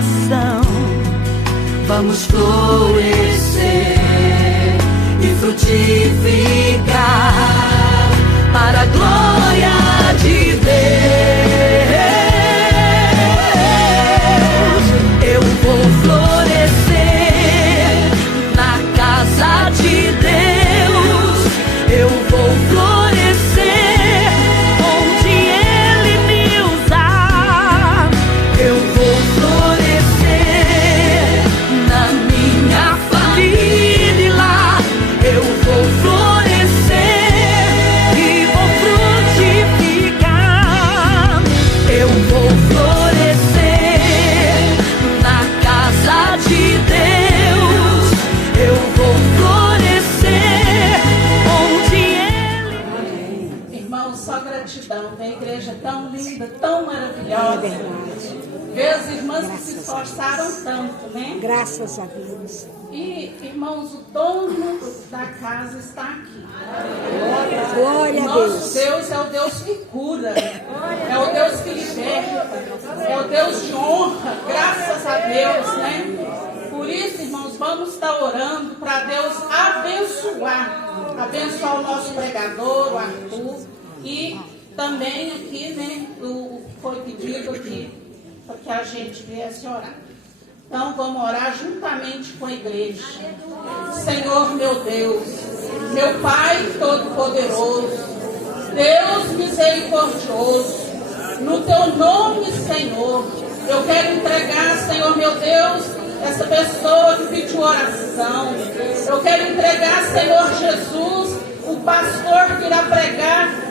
coração. Vamos florescer e frutificar para a glória de Deus. Eu vou florescer na casa de Deus. Eu vou florescer onde Ele me usar. Eu vou florescer na minha família e lá. Eu vou florescer e vou frutificar. Eu vou florescer na casa de Deus. Eu vou florescer onde Ele... Irmãos, só gratidão. A igreja tão linda, tão maravilhosa. Ver as irmãs que se esforçaram tanto, né? Graças a Deus. E, irmãos, o dono da casa está aqui. Glória a Nosso Deus. Deus é o Deus que cura, é o Deus que liberta, é o Deus de honra, graças a Deus, né? Por isso, irmãos, vamos estar orando para Deus abençoar o nosso pregador, o Arthur, e também aqui, né, foi pedido aqui para que a gente viesse orar. Então vamos orar juntamente com a igreja. Senhor meu Deus, meu Pai Todo-Poderoso, Deus misericordioso, no Teu nome, Senhor, eu quero entregar, Senhor meu Deus, essa pessoa que pediu oração. Eu quero entregar, Senhor Jesus, o pastor que irá pregar,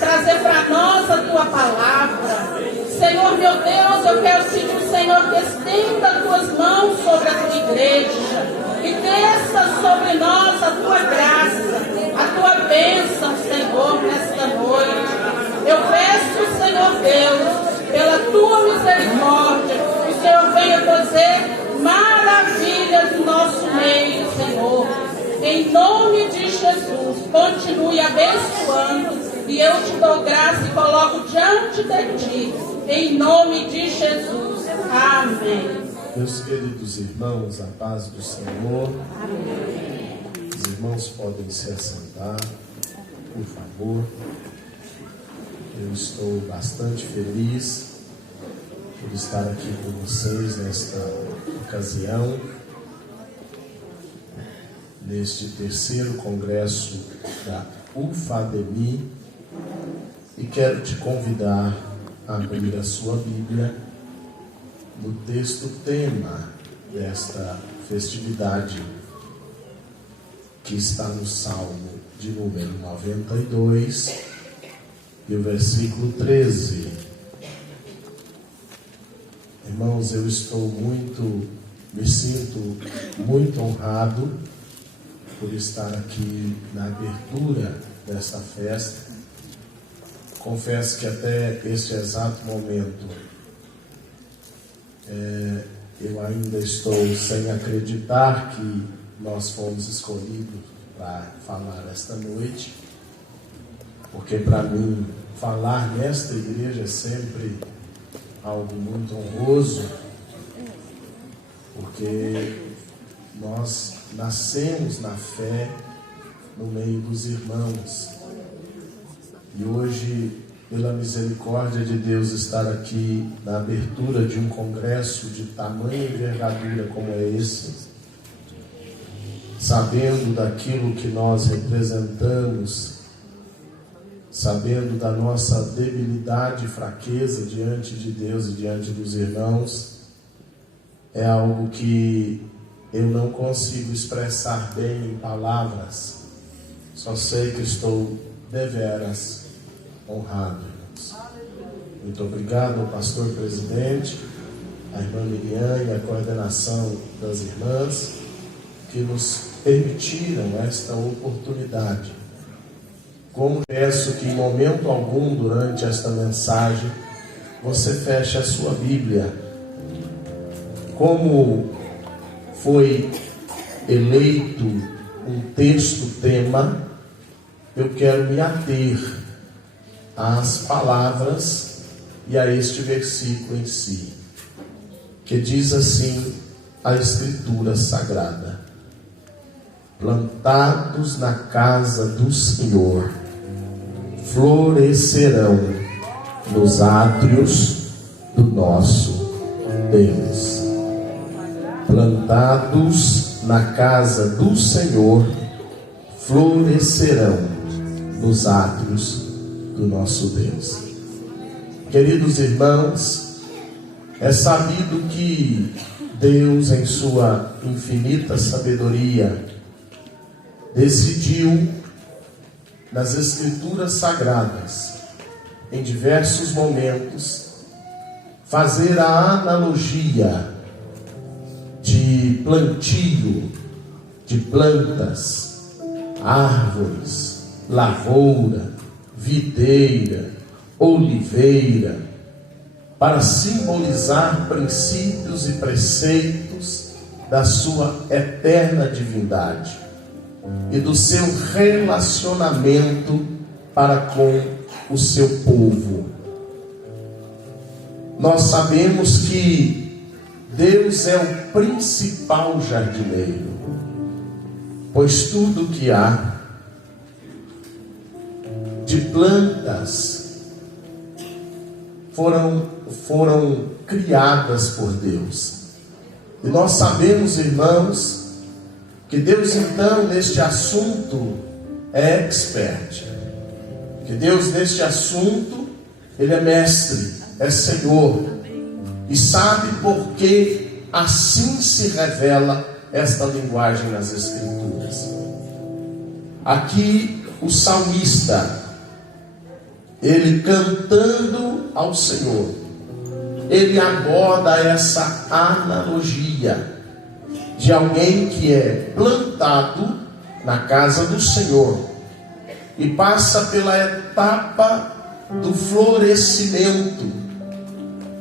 trazer para nós a Tua palavra. Senhor meu Deus, eu quero pedir, Senhor, que estenda as Tuas mãos sobre a Tua igreja e desça sobre nós a Tua graça, a Tua bênção, Senhor, nesta noite. Eu peço, Senhor Deus, pela Tua misericórdia, que o Senhor venha fazer maravilhas no nosso meio, Senhor. Em nome de Jesus, continue abençoando. E eu te dou graça e coloco diante de Ti, em nome de Jesus. Amém. Meus queridos irmãos, a paz do Senhor. Amém. Os irmãos podem se assentar, por favor. Eu estou bastante feliz por estar aqui com vocês nesta ocasião, neste terceiro congresso da UFADEMI. E quero te convidar a abrir a sua Bíblia no texto tema desta festividade, que está no Salmo de número 92 e o versículo 13. Irmãos, eu me sinto muito honrado por estar aqui na abertura desta festa. Confesso que até este exato momento eu ainda estou sem acreditar que nós fomos escolhidos para falar esta noite, porque para mim falar nesta igreja é sempre algo muito honroso, porque nós nascemos na fé no meio dos irmãos. E hoje, pela misericórdia de Deus, estar aqui na abertura de um congresso de tamanha envergadura como é esse, sabendo daquilo que nós representamos, sabendo da nossa debilidade e fraqueza diante de Deus e diante dos irmãos, é algo que eu não consigo expressar bem em palavras. Só sei que estou deveras honrado, irmãos. Muito obrigado ao pastor presidente, à irmã Miriam e à coordenação das irmãs que nos permitiram esta oportunidade. Como peço que em momento algum durante esta mensagem você feche a sua Bíblia. Como foi eleito um texto tema, eu quero me ater às palavras e a este versículo em si. que diz assim a Escritura Sagrada: plantados na casa do Senhor, florescerão nos átrios do nosso Deus. Plantados na casa do Senhor, florescerão nos átrios do nosso Deus. Queridos irmãos, é sabido que Deus, em sua infinita sabedoria, decidiu nas Escrituras Sagradas, em diversos momentos, fazer a analogia de plantio de plantas, árvores, lavoura, videira, oliveira, para simbolizar princípios e preceitos da sua eterna divindade e do seu relacionamento para com o seu povo. Nós sabemos que Deus é o principal jardineiro, pois tudo que há de plantas foram criadas por Deus. E nós sabemos, irmãos, que Deus então neste assunto é expert, que Deus neste assunto Ele é mestre, é Senhor, e sabe por que assim se revela esta linguagem nas Escrituras. Aqui o salmista, ele cantando ao Senhor, ele aborda essa analogia de alguém que é plantado na casa do Senhor e passa pela etapa do florescimento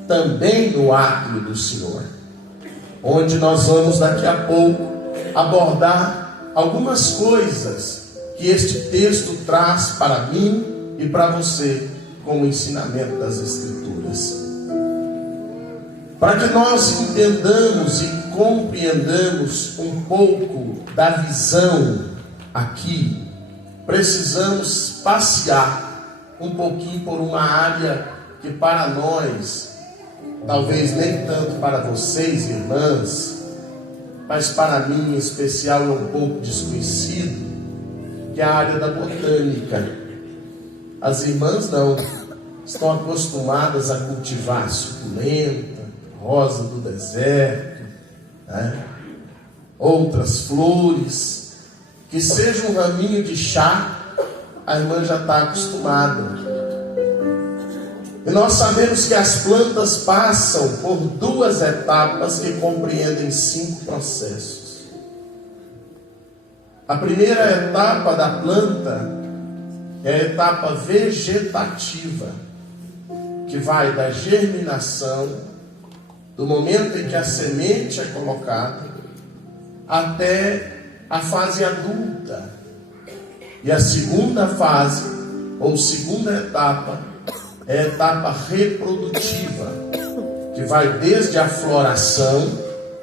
também no átrio do Senhor, onde nós vamos daqui a pouco abordar algumas coisas que este texto traz para mim e para você como ensinamento das Escrituras. Para que nós entendamos e compreendamos um pouco da visão aqui, precisamos passear um pouquinho por uma área que para nós, talvez nem tanto para vocês, irmãs, mas para mim em especial é um pouco desconhecido, que é a área da botânica. As irmãs não estão acostumadas a cultivar suculenta, rosa do deserto, né? Outras flores, que seja um raminho de chá, a irmã já está acostumada. E nós sabemos que as plantas passam por duas etapas que compreendem 5 processos. A primeira etapa da planta é a etapa vegetativa, que vai da germinação, do momento em que a semente é colocada, até a fase adulta. E a segunda fase, ou segunda etapa, é a etapa reprodutiva, que vai desde a floração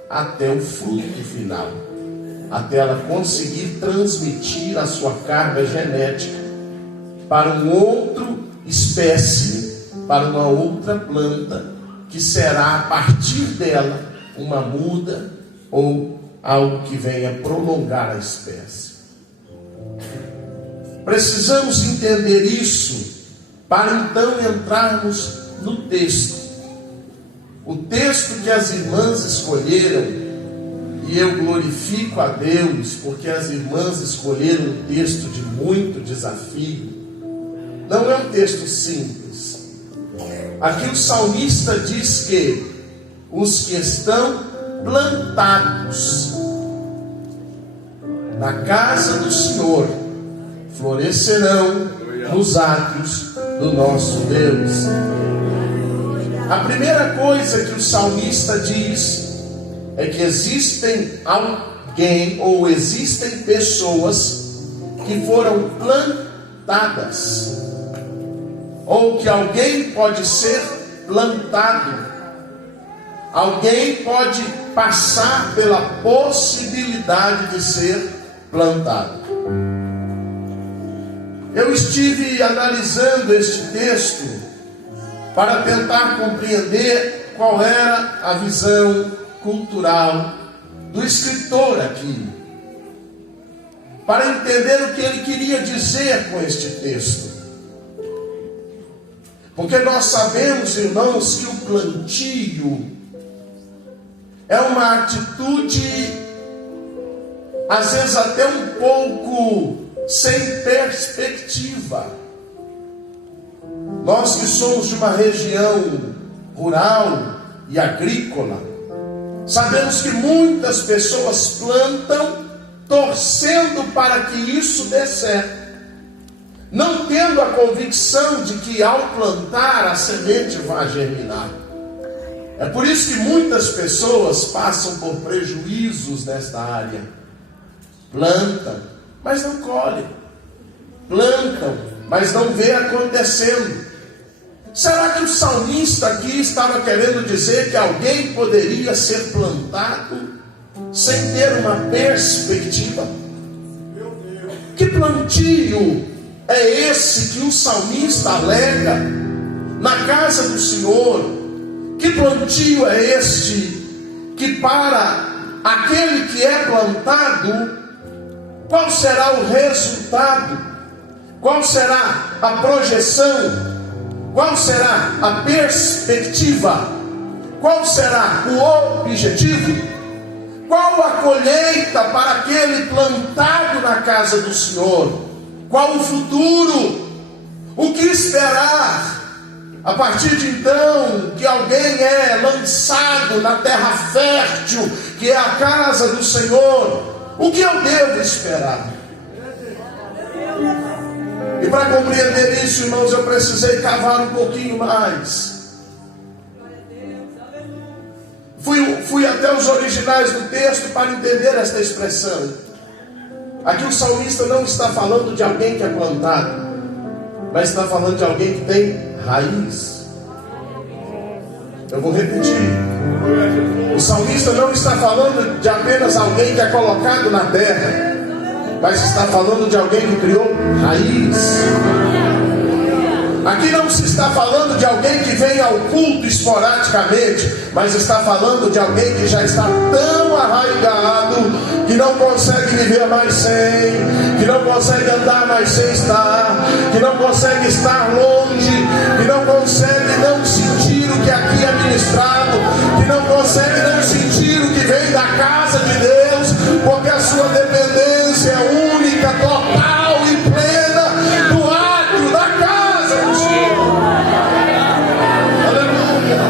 até o fruto final, até ela conseguir transmitir a sua carga genética para um outro espécime, para uma outra planta, que será a partir dela uma muda ou algo que venha prolongar a espécie. Precisamos entender isso para então entrarmos no texto. O texto que as irmãs escolheram, e eu glorifico a Deus porque as irmãs escolheram um texto de muito desafio. Não é um texto simples. Aqui o salmista diz que os que estão plantados na casa do Senhor florescerão nos átrios do nosso Deus. A primeira coisa que o salmista diz é que existem alguém ou existem pessoas que foram plantadas, ou que alguém pode ser plantado. alguém pode passar pela possibilidade de ser plantado. Eu estive analisando este texto para tentar compreender qual era a visão cultural do escritor aqui, para entender o que ele queria dizer com este texto. Porque nós sabemos, irmãos, que o plantio é uma atitude, às vezes até um pouco sem perspectiva. Nós que somos de uma região rural e agrícola, sabemos que muitas pessoas plantam torcendo para que isso dê certo, não tendo a convicção de que ao plantar a semente vai germinar. É por isso que muitas pessoas passam por prejuízos nesta área. Plantam, mas não colhem. Plantam, mas não vê acontecendo. Será que o salmista aqui estava querendo dizer que alguém poderia ser plantado sem ter uma perspectiva? Que plantio é esse que o salmista alega na casa do Senhor? Que plantio é este que para aquele que é plantado, qual será o resultado? Qual será a projeção? Qual será a perspectiva? Qual será o objetivo? Qual a colheita para aquele plantado na casa do Senhor? Qual o futuro? O que esperar? A partir de então que alguém é lançado na terra fértil, que é a casa do Senhor, o que eu devo esperar? E para compreender isso, irmãos, eu precisei cavar um pouquinho mais. Fui até os originais do texto para entender esta expressão. Aqui o salmista não está falando de alguém que é plantado, mas está falando de alguém que tem raiz. Eu vou repetir. O salmista não está falando de apenas alguém que é colocado na terra, mas está falando de alguém que criou raiz. Aqui não se está falando de alguém que vem ao culto esporadicamente, mas está falando de alguém que já está tão arraigado que não consegue viver mais sem, que não consegue andar mais sem estar, que não consegue estar longe, que não consegue não sentir o que aqui é ministrado, que não consegue não sentir o que vem da casa de Deus, porque a sua dependência é única, total e plena do átrio da casa do Senhor. Aleluia,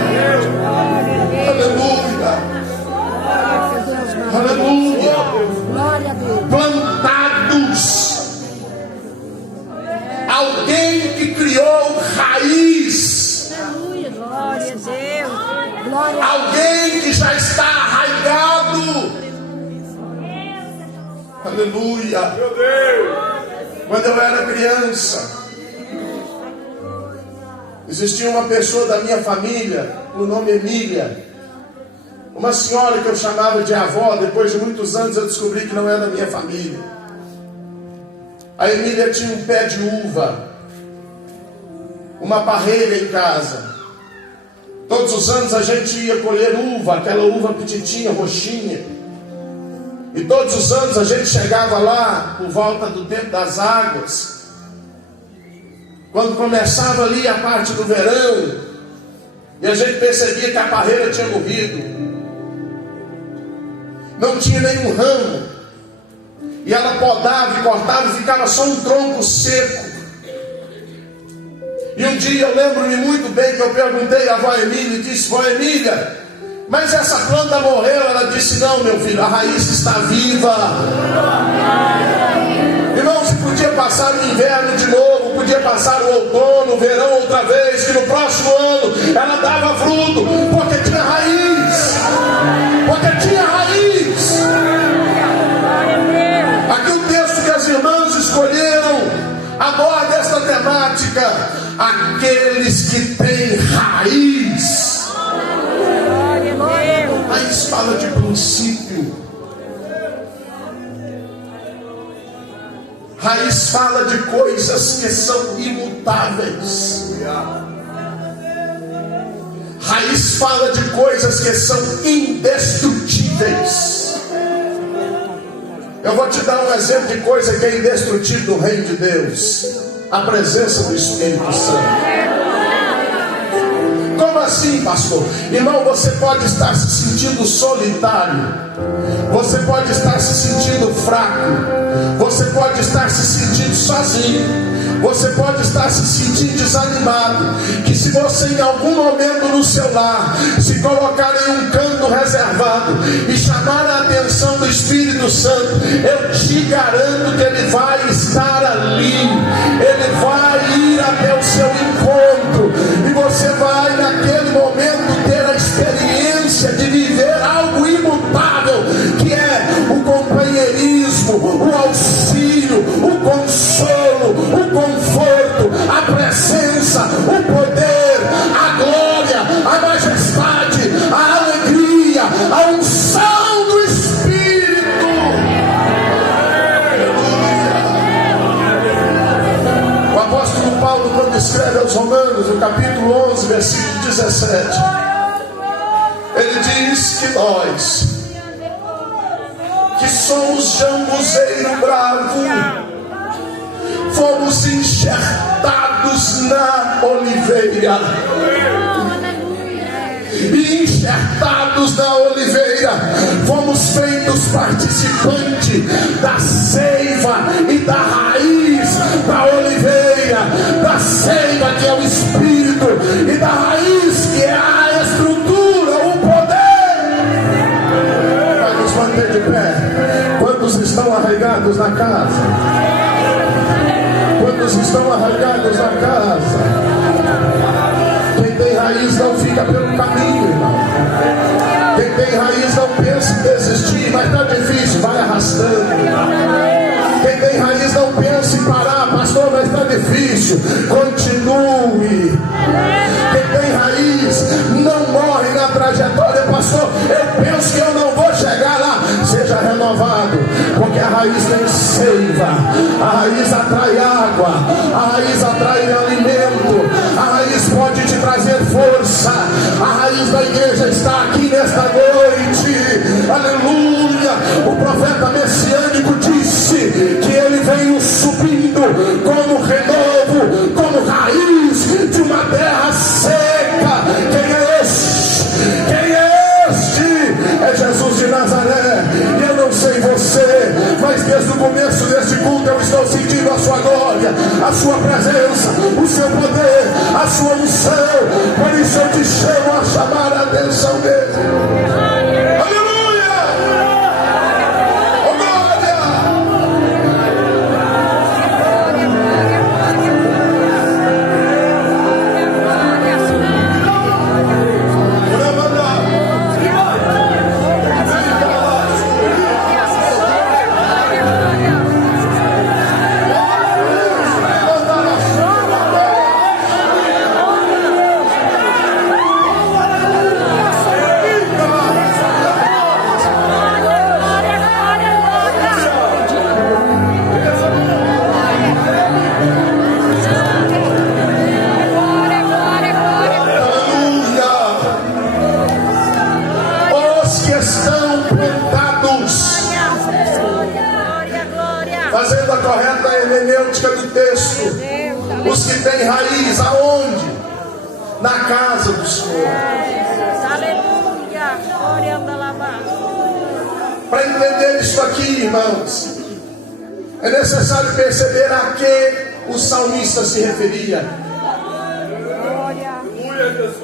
aleluia, aleluia. Plantados, alguém que criou raiz, alguém que já está arraigado. Aleluia. Quando eu era criança, existia uma pessoa da minha família, o nome Emília, uma senhora que eu chamava de avó. Depois de muitos anos eu descobri que não era da minha família. A Emília tinha um pé de uva, uma parreira em casa. Todos os anos a gente ia colher uva, aquela uva petitinha, roxinha. E todos os anos a gente chegava lá por volta do tempo das águas, quando começava ali a parte do verão, e a gente percebia que a parreira tinha morrido, não tinha nenhum ramo, e ela podava e cortava e ficava só um tronco seco. E um dia eu lembro-me muito bem que eu perguntei à avó Emília e disse: vó Emília, mas essa planta morreu? Ela disse: não, meu filho, a raiz está viva. Irmão, se podia passar o inverno de novo, podia passar o outono, o verão outra vez, que no próximo ano ela dava fruto, porque tinha raiz. Porque tinha raiz. Aqui o texto que as irmãs escolheram aborda esta temática: aqueles que têm raiz. Raiz fala de coisas que são imutáveis. Raiz fala de coisas que são indestrutíveis. Eu vou te dar um exemplo de coisa que é indestrutível no reino de Deus: a presença do Espírito Santo. Como assim, pastor? Irmão, você pode estar se sentindo solitário, você pode estar se sentindo fraco, você pode estar se sentindo sozinho, você pode estar se sentindo desanimado. Que se você em algum momento no seu lar se colocar em um canto reservado e chamar a atenção do Espírito Santo, eu te garanto que ele vai estar ali, ele vai ir até o seu encontro, e você vai naquele momento ter a experiência de viver algo imutável, que é o companheirismo, o auxílio, o consolo, o conforto, a presença, o poder, a glória, a majestade, a alegria, a unção do Espírito. O apóstolo Paulo, quando escreve aos Romanos, no capítulo 11, versículo 17, ele diz que nós, que somos jambuzeiro bravo, fomos enxertados na oliveira. E enxertados na oliveira, fomos feitos participantes da seiva e da raiz da oliveira, da seiva que é o Espírito e da raiz que é a estrutura, o poder. Vai nos manter de pé. Quantos estão arraigados na casa? Quantos estão arraigados na casa? Quem tem raiz não fica pelo caminho, irmão. Quem tem raiz não pensa em desistir, mas está difícil, vai arrastando. Quem tem raiz não pensa em parar, pastor, mas está difícil, continue. Quem tem raiz não morre na trajetória, pastor, eu penso que eu não vou chegar lá. Seja renovado, porque a raiz tem seiva, a raiz atrai água, a raiz atrai alimento, a raiz pode te trazer força. A raiz da igreja está aqui nesta noite, aleluia. O profeta messiânico disse que ele veio subindo como renovo, como raiz de uma terra seca. Quem é este? Quem é este? É Jesus de Nazaré. E eu não sei você, mas desde o começo deste culto eu estou sentindo a sua glória, a sua presença, o seu poder, a sua unção. Por isso eu te chamo a chamar a atenção dele. Aleluia! Oh, glória! Fazendo a correta hermenêutica do texto, os que têm raiz aonde? Na casa do Senhor. Aleluia. Glória a Para entender isso aqui, irmãos, é necessário perceber a que o salmista se referia.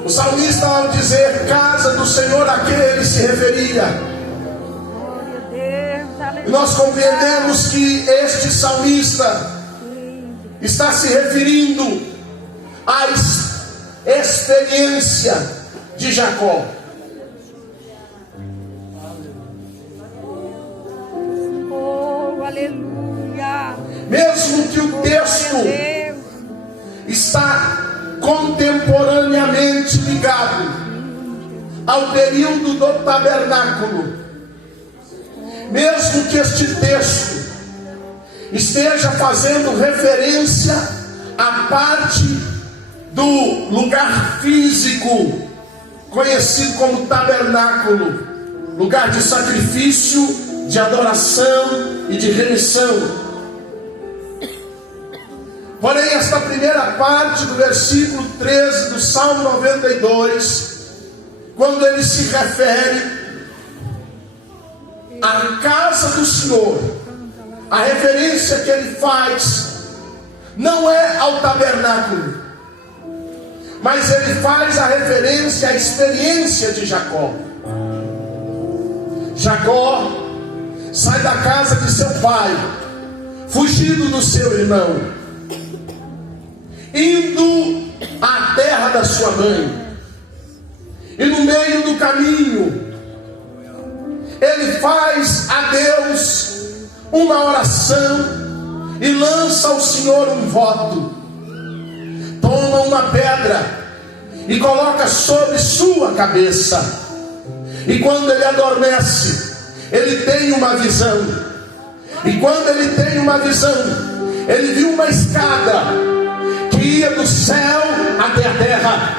O salmista, ao dizer casa do Senhor, a que ele se referia? E nós compreendemos que este salmista está se referindo à experiência de Jacó. Oh, aleluia. Mesmo que o texto está contemporaneamente ligado ao período do tabernáculo, mesmo que este texto esteja fazendo referência à parte do lugar físico, conhecido como tabernáculo, lugar de sacrifício, de adoração e de remissão. Porém, esta primeira parte do versículo 13 do Salmo 92, quando ele se refere à casa do Senhor, a referência que ele faz não é ao tabernáculo, mas ele faz a referência à experiência de Jacó. Jacó sai da casa de seu pai, fugido do seu irmão, indo à terra da sua mãe. E no meio do caminho, ele faz a Deus uma oração e lança ao Senhor um voto. Toma uma pedra e coloca sobre sua cabeça. E quando ele adormece, ele tem uma visão. E quando ele tem uma visão, ele viu uma escada que ia do céu até a terra.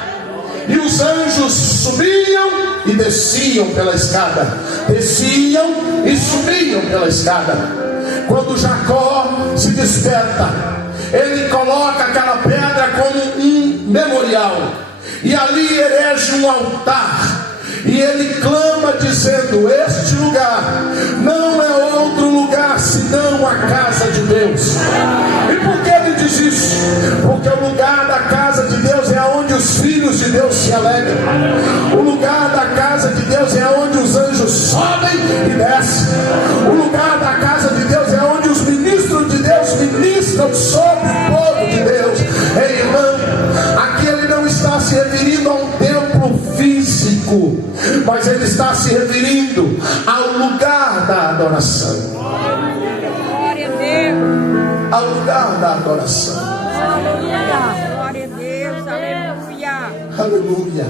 E os anjos subiam e desciam pela escada. Desciam e subiam pela escada. Quando Jacó se desperta, ele coloca aquela pedra como um memorial. E ali erege um altar. E ele clama dizendo: este lugar não é outro lugar senão a casa de Deus. E por que ele diz isso? Porque o lugar da casa de Deus é onde os filhos de Deus se alegram. O lugar da casa de Deus é onde os anjos sobem e descem. O lugar da casa de Deus é onde os ministros de Deus ministram sobre o povo de Deus. Ei, irmão, aqui ele não está se referindo a um templo físico, mas ele está se referindo ao lugar da adoração. Glória a Deus. Ao lugar da adoração. Aleluia. Glória a Deus. Aleluia. Aleluia.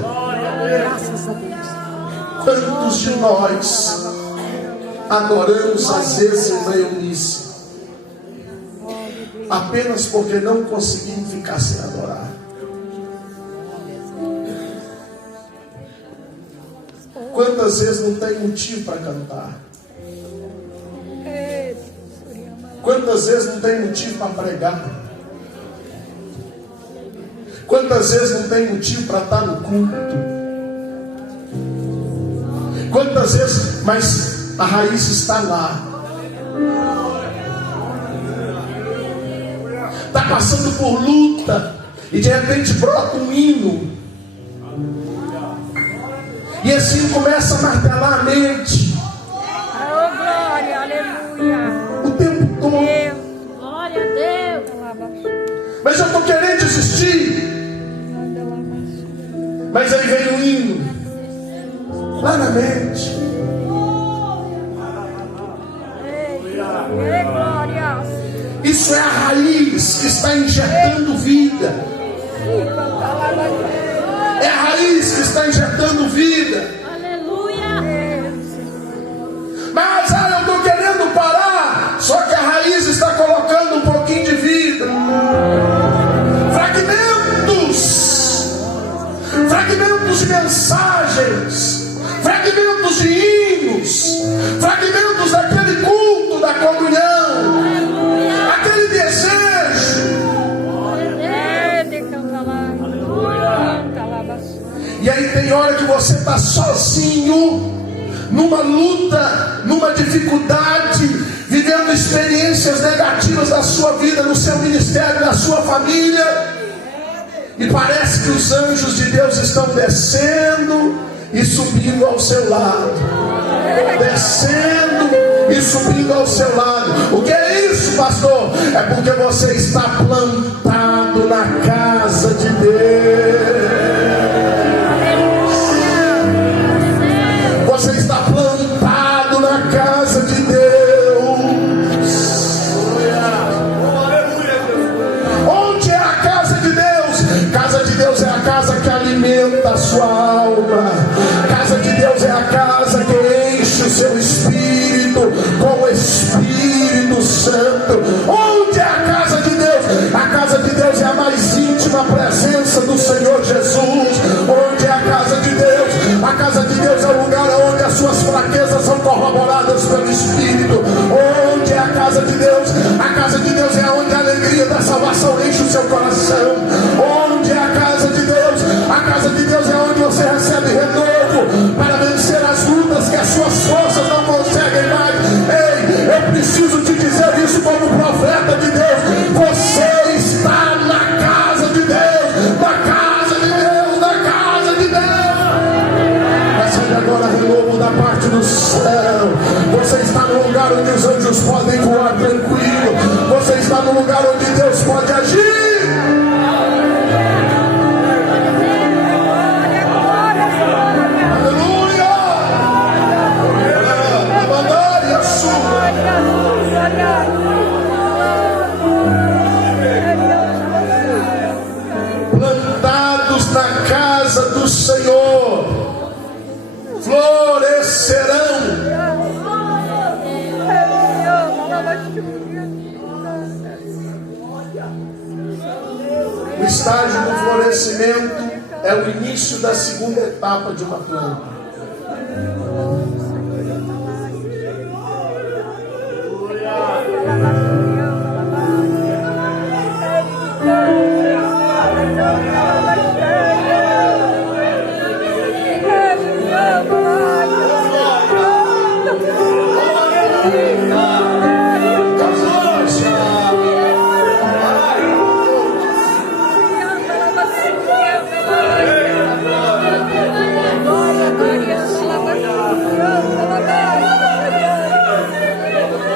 Graças a Deus. Quantos de nós adoramos às vezes em reunião apenas porque não conseguimos ficar sem adorar? Quantas vezes não tem motivo para cantar? Quantas vezes não tem motivo para pregar? Quantas vezes não tem motivo para estar no culto? Quantas vezes, mas a raiz está lá. Está passando por luta e de repente brota um hino. E esse hino começa a martelar a mente. Oh, glória, aleluia. O tempo todo. Deus. Glória a Deus. Mas eu estou querendo desistir. Mas aí vem um hino lá na mente. Ei, glória. Isso é a raiz que está injetando vida. É a raiz que está injetando vida. Aleluia. Mas eu estou querendo parar. Só que a raiz está colocando um pouquinho de vida. Fragmentos de mensagens, fragmentos de hinos, fragmentos daquele culto da comunhão, aquele desejo. E aí tem hora que você está sozinho, numa luta, numa dificuldade, vivendo experiências negativas da sua vida, no seu ministério, na sua família. E parece que os anjos de Deus estão descendo e subindo ao seu lado. Descendo e subindo ao seu lado. O que é isso, pastor? É porque você está plantado na casa de Deus. Você está plantado na casa de Deus. Onde é a casa de Deus? Casa de Deus é a casa que alimenta a sua alma. Casa de Deus é a casa que enche o seu espírito com o Espírito Santo. corroboradas pelo Espírito. Onde é a casa de Deus? A casa de Deus é onde a alegria da salvação enche o seu coração. Onde é a casa de Deus? A casa de Deus é onde você recebe renovo para vencer as lutas que as suas forças não conseguem mais. Ei, eu preciso te dizer isso como profeta de Deus. Você está na casa de Deus, na casa de Deus, na casa de Deus. Recebe agora renovo da parte do céu. Você está no lugar onde os anjos podem voar tranquilo. Você está no lugar onde Deus pode agir. Plantados na casa do Senhor, florescerão. O estágio do florescimento é o início da segunda etapa de uma planta.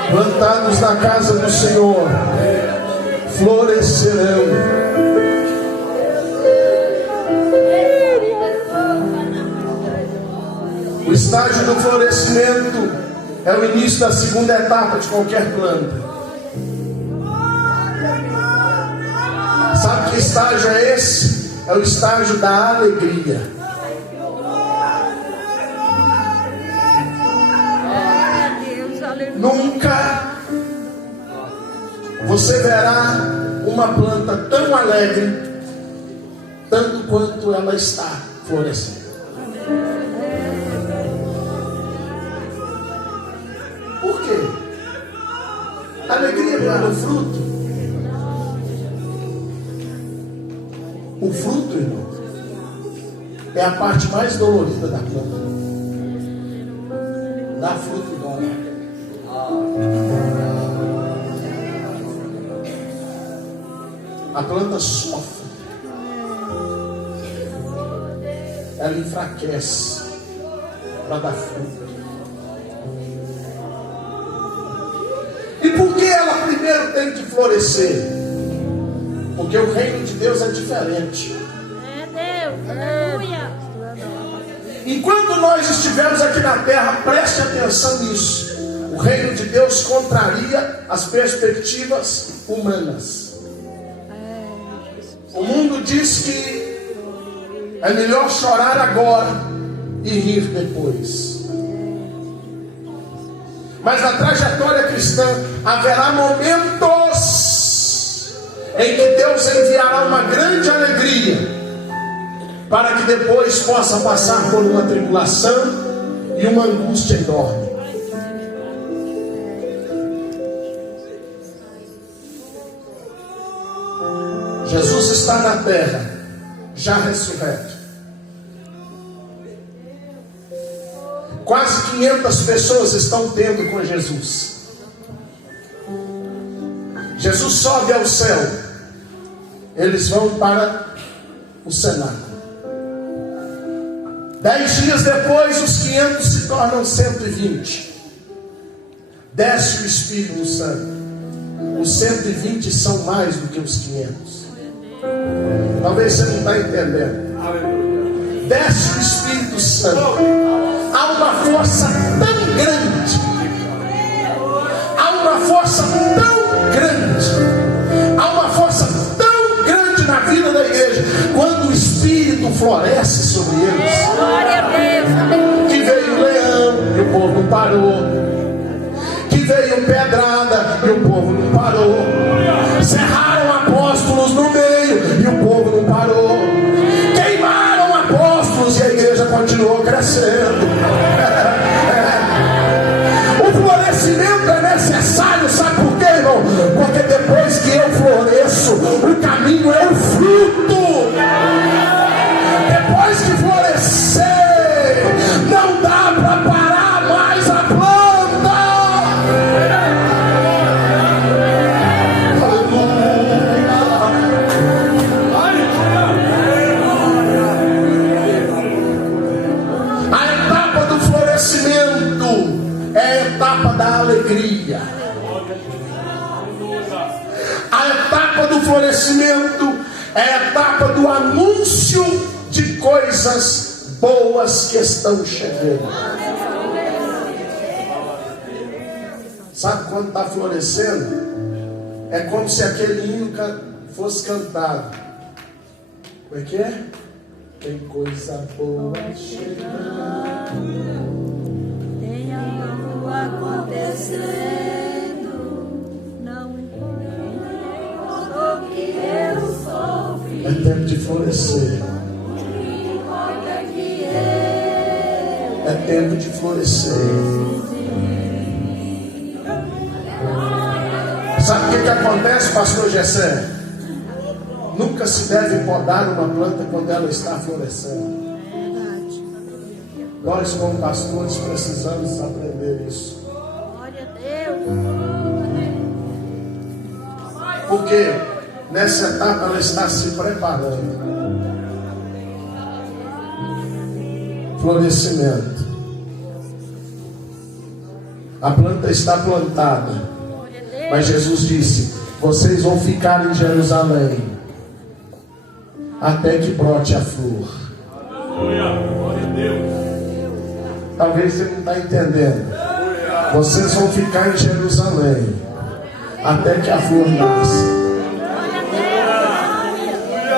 Plantados na casa do Senhor, florescerão. O estágio do florescimento é o início da segunda etapa de qualquer planta. Sabe que estágio é esse? É o estágio da alegria. Nunca você verá uma planta tão alegre tanto quanto ela está florescendo. Por quê? A alegria não é no fruto. O fruto, irmão, é a parte mais dolorida da planta. Dá fruto e dói. A planta sofre, ela enfraquece para dar fruto. E por que ela primeiro tem que florescer? Porque o reino de Deus é diferente. É Deus, aleluia. Enquanto nós estivermos aqui na terra, preste atenção nisso. O reino de Deus contraria as perspectivas humanas. O mundo diz que é melhor chorar agora e rir depois. Mas na trajetória cristã haverá momentos em que Deus enviará uma grande alegria, para que depois possa passar por uma tribulação e uma angústia enorme. Jesus está na terra, já ressurreto. Quase 500 pessoas estão tendo com Jesus. Jesus sobe ao céu. Eles vão para o cenáculo. 10 dias depois, os 500 se tornam 120. Desce o Espírito Santo. Os 120 são mais do que os 500. Talvez você não está entendendo. Desce o Espírito Santo. Há uma força tão grande. Há uma força tão grande. Há uma força tão grande na vida da igreja. Quando o Espírito floresce sobre eles. Glória a Deus. Que veio o leão e o povo não parou. Que veio pedrada e o povo não parou. Cerraram apóstolos no meio e o povo não parou. Queimaram apóstolos e a igreja continuou crescendo. Depois que florescer, não dá para parar mais a planta. A etapa do florescimento é a etapa da alegria. A etapa do florescimento é a etapa do anúncio de coisas boas que estão chegando. Sabe quando está florescendo? É como se aquele hino fosse cantado. Como é que é? Tem coisa boa chegando. Tem algo acontecendo. Não importa o que eu sofri. É tempo de florescer. É tempo de florescer. Sabe o que acontece, pastor Gessé? Nunca se deve podar uma planta quando ela está florescendo. Nós, como pastores, precisamos aprender isso. Glória a Deus. Porque nessa etapa ela está se preparando. Florescimento. A planta está plantada. Mas Jesus disse: vocês vão ficar em Jerusalém até que brote a flor. Talvez você não está entendendo. Vocês vão ficar em Jerusalém até que a flor nasça.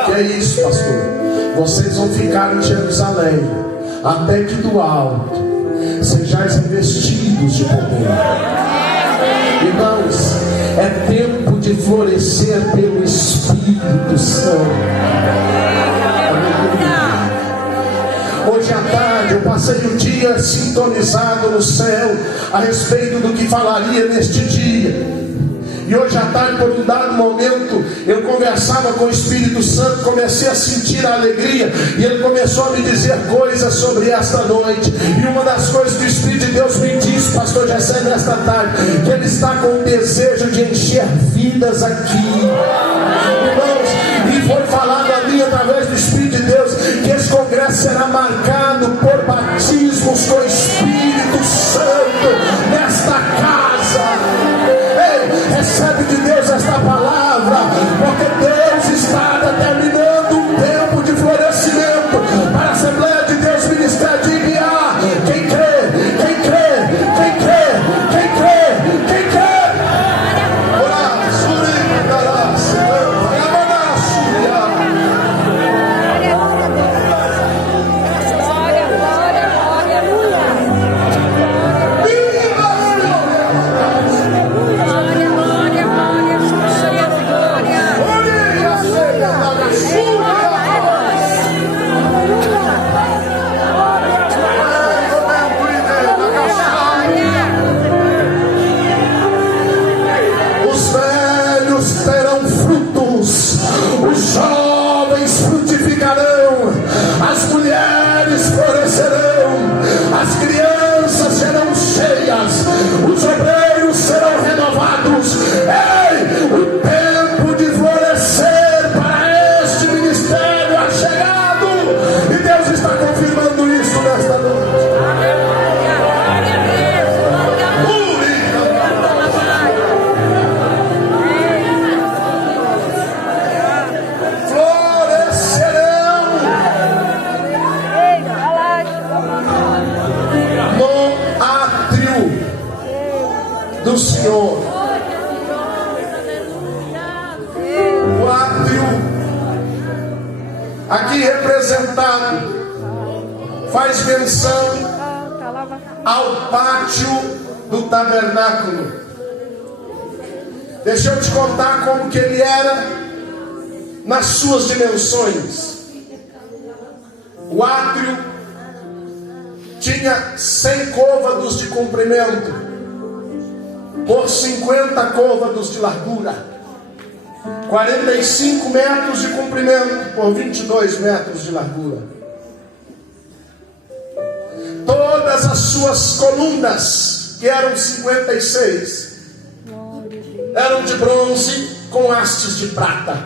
Que é isso, pastor? Vocês vão ficar em Jerusalém até que do alto sejais investidos de poder. Irmãos, é tempo de florescer pelo Espírito Santo. Hoje à tarde eu passei o dia sintonizado no céu a respeito do que falaria neste dia. E hoje à tarde, por um dado momento, eu conversava com o Espírito Santo, comecei a sentir a alegria, e ele começou a me dizer coisas sobre esta noite. E uma das coisas que o Espírito de Deus me disse, pastor Gessé, nesta tarde, que ele está com o desejo de encher vidas aqui. Irmãos, e foi falado ali através do Espírito de Deus que esse congresso será marcado por batismos com o Espírito Santo nesta casa. Recebe de Deus esta palavra, porque Deus está determinando um tempo de florescimento para a Assembleia de Deus, Ministério de Ibiá. Quem crê, quem crê, quem crê, quem crê, quem crê. Aqui representado faz menção ao pátio do tabernáculo. Deixa eu te contar como que ele era nas suas dimensões. O átrio tinha 100 côvados de comprimento por 50 côvados de largura, 45 metros de comprimento por 22 metros de largura. todas as suas colunas, que eram 56, eram de bronze com hastes de prata,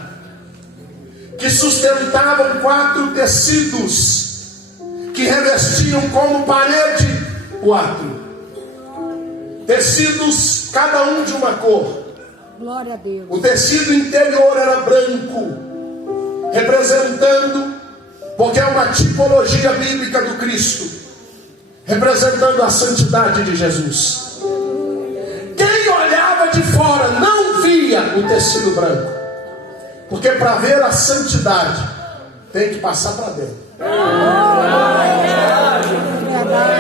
que sustentavam 4 tecidos, que revestiam como parede o átrio. Tecidos, cada um de uma cor. Glória a Deus. O tecido interior era branco, representando, porque é uma tipologia bíblica do Cristo, representando a santidade de Jesus. Quem olhava de fora não via o tecido branco, porque para ver a santidade tem que passar para dentro.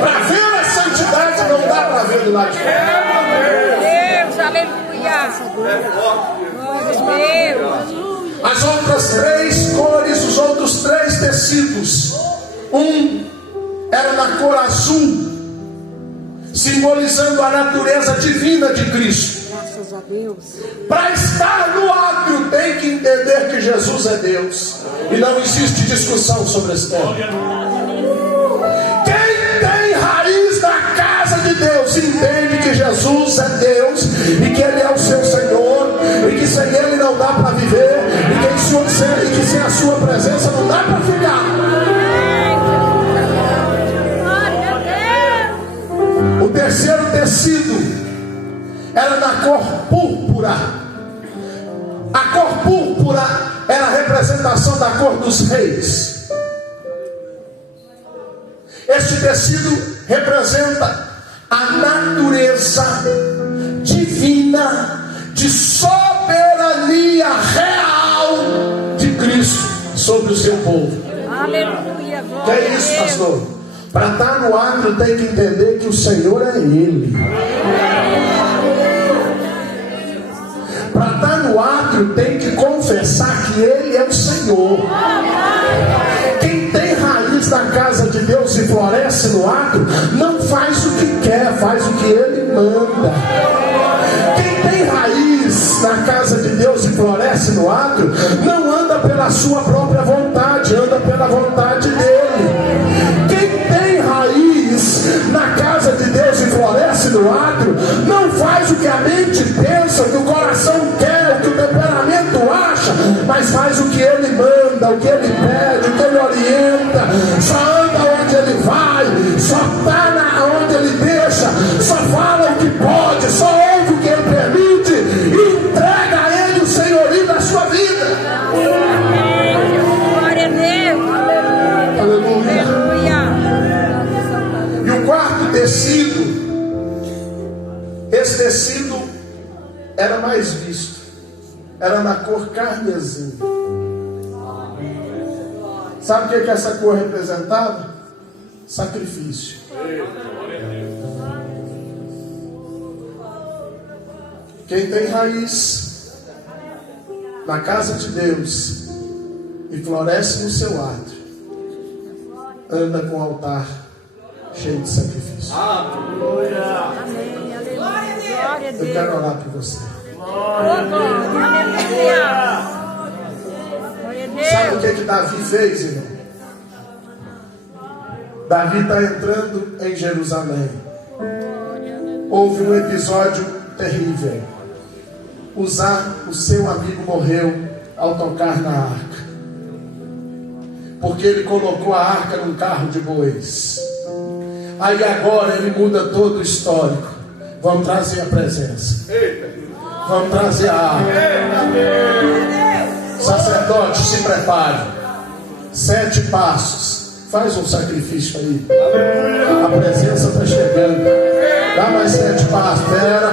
Para ver a santidade não dá para ver do lado de fora. Deus, aleluia. Deus. As outras 3 cores, os outros 3 tecidos, um era na cor azul, simbolizando a natureza divina de Cristo. Graças a Deus. Para estar no átrio tem que entender que Jesus é Deus, e não existe discussão sobre esse tema. Quem tem raiz na casa de Deus entende que Jesus é Deus e que Ele é o seu Senhor, e que sem Ele não dá para viver, e que sem a sua presença não dá para ficar. O terceiro tecido era na cor púrpura. A cor púrpura era a representação da cor dos reis. Este tecido representa a natureza divina de soberania real de Cristo sobre o seu povo. Aleluia. Que é isso, pastor? Para estar no átrio tem que entender que o Senhor é Ele. Para estar no átrio tem que confessar que Ele é o Senhor. Quem tem raiz na casa de Deus e floresce no átrio, não faz o que quer, faz o que Ele manda. Quem tem raiz na casa de Deus e floresce no átrio, não anda pela sua própria vontade, anda pela vontade dEle. Na casa de Deus e floresce no átrio, não faz o que a mente pensa, o que o coração quer, o que o temperamento acha, mas faz o que Ele manda, o que Ele pede, o que Ele orienta, só anda onde Ele vai, só está onde Ele deixa, só fala o que pode, só ouve o que Ele permite e entrega a Ele o senhorio da sua vida. Glória a Deus. Aleluia. O quarto tecido, esse tecido era mais visto, era na cor carmesim. Sabe o que essa cor representava? Sacrifício. Quem tem raiz na casa de Deus e floresce no seu átrio, anda com o altar cheio de sacrifício. Amém. Aleluia. Glória a Deus. Eu quero orar por você. Sabe o que Davi fez, irmão? Davi está entrando em Jerusalém. Houve um episódio terrível. Uzá, o seu amigo, morreu ao tocar na arca, porque ele colocou a arca num carro de bois. Aí agora ele muda todo o histórico. Vamos trazer a presença. Vamos trazer a arca. Sacerdote, se prepare. 7 passos. Faz um sacrifício aí. A presença está chegando. Dá mais 7 passos. Para.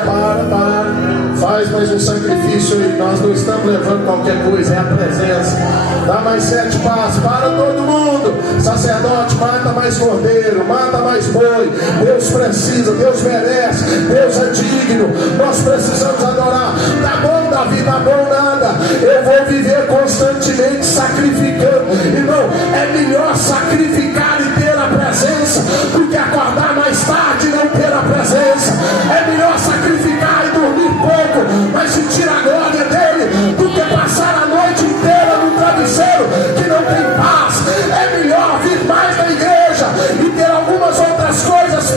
Faz mais um sacrifício aí. Nós não estamos levando qualquer coisa, é a presença. Dá mais 7 passos. Para todo mundo. Sacerdote, mata mais cordeiro, mata mais boi. Deus precisa, Deus merece, Deus é digno. Nós precisamos adorar. Tá bom, Davi, tá bom nada. Eu vou viver constantemente sacrificando. Irmão, é melhor sacrificar e ter a presença do que acordar mais tarde e não ter a presença. É melhor sacrificar e dormir pouco, mas sentir a glória dele, do que passar a noite inteira no travesseiro que não tem paz. É melhor vir mais na igreja e ter algumas outras coisas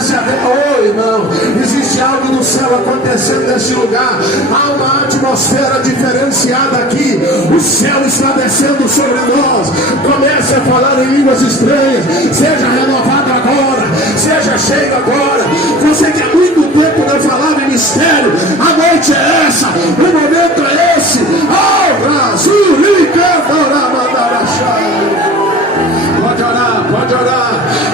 comece a ver, oh irmão, existe algo no céu acontecendo nesse lugar. Há uma atmosfera diferenciada aqui. O céu está descendo sobre nós. Comece a falar em línguas estranhas. Seja renovado agora, seja cheio agora. Você que há muito tempo não falava em mistério, a noite é essa, o momento é esse. Oh Brasil, pode orar, pode orar.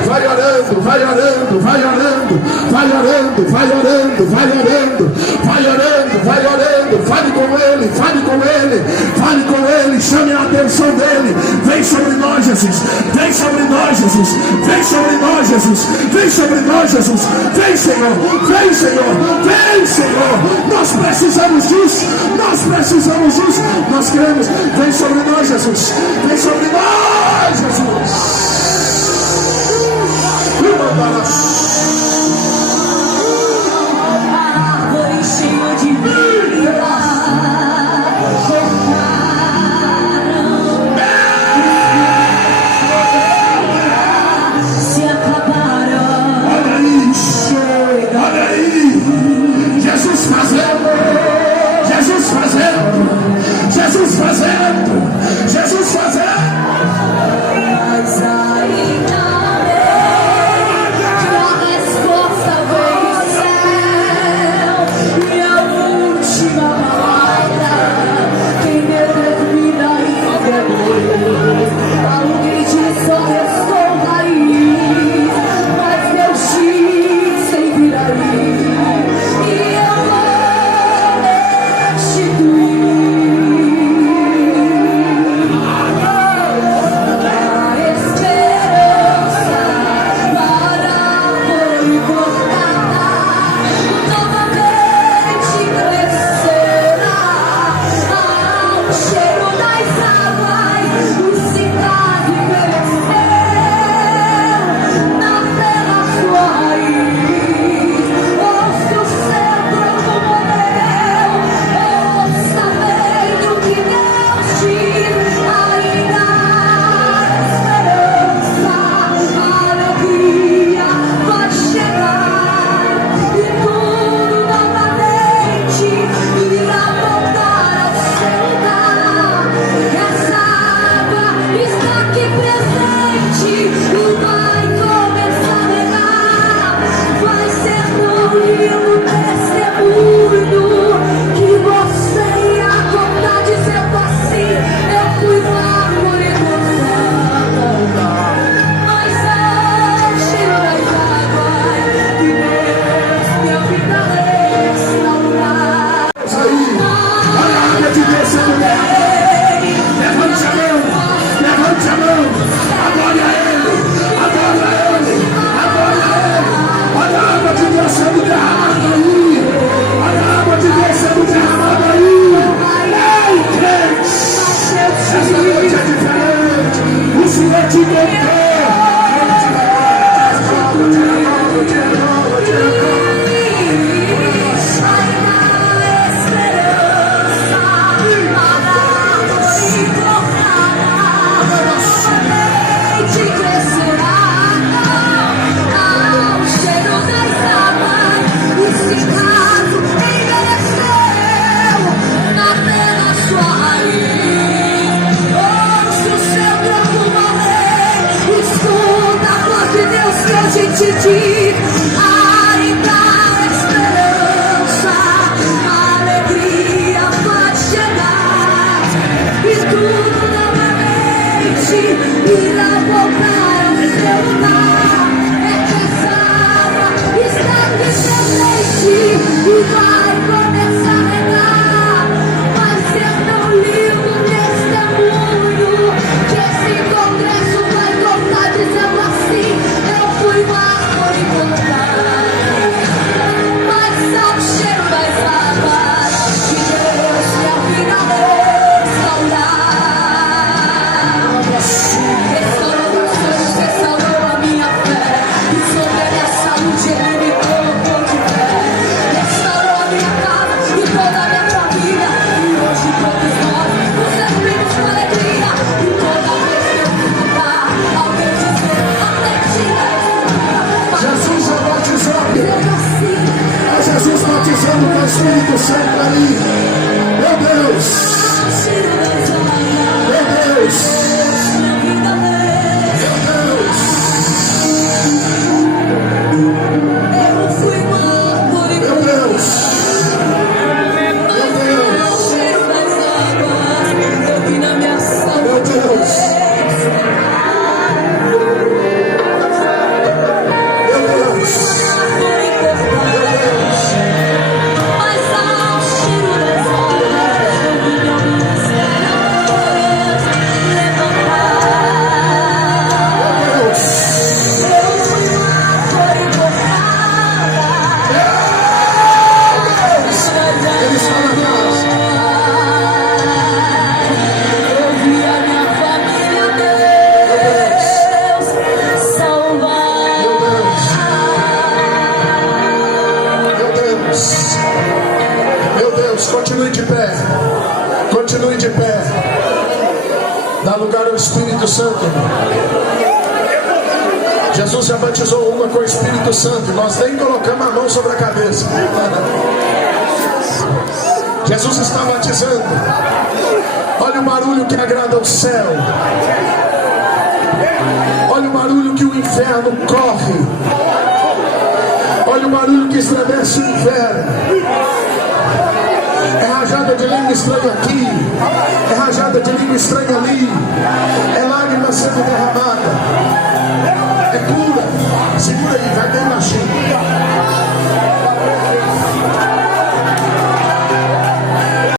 Vai orando, vai orando, vai orando, vai orando, vai orando, vai orando, vai orando, vai orando. Fale com ele, fale com ele, fale com ele, chame a atenção dele. Vem sobre nós, Jesus, vem sobre nós, Jesus, vem sobre nós, Jesus, vem sobre nós, Jesus, vem, Senhor, vem, Senhor, vem, Senhor. Nós precisamos disso, nós precisamos disso, nós queremos. Vem sobre nós, Jesus, vem sobre nós, Jesus. Árvore cheia de vida, se acabaram. Olha aí, Jesus fazendo, Jesus fazendo, Jesus fazendo, Jesus fazendo. Mas ainda Espírito Santo ali. Meu Deus. Meu Deus. Continue de pé. Continue de pé. Dá lugar ao Espírito Santo. Jesus já batizou uma com o Espírito Santo. Nós nem colocamos a mão sobre a cabeça. Jesus está batizando. Olha o barulho que agrada ao céu. Olha o barulho que o inferno corre. Olha o barulho que estremece o inferno. É rajada de língua estranha aqui, é rajada de língua estranha ali, é lágrima sendo derramada, é cura. Segura aí, vai bem baixinho.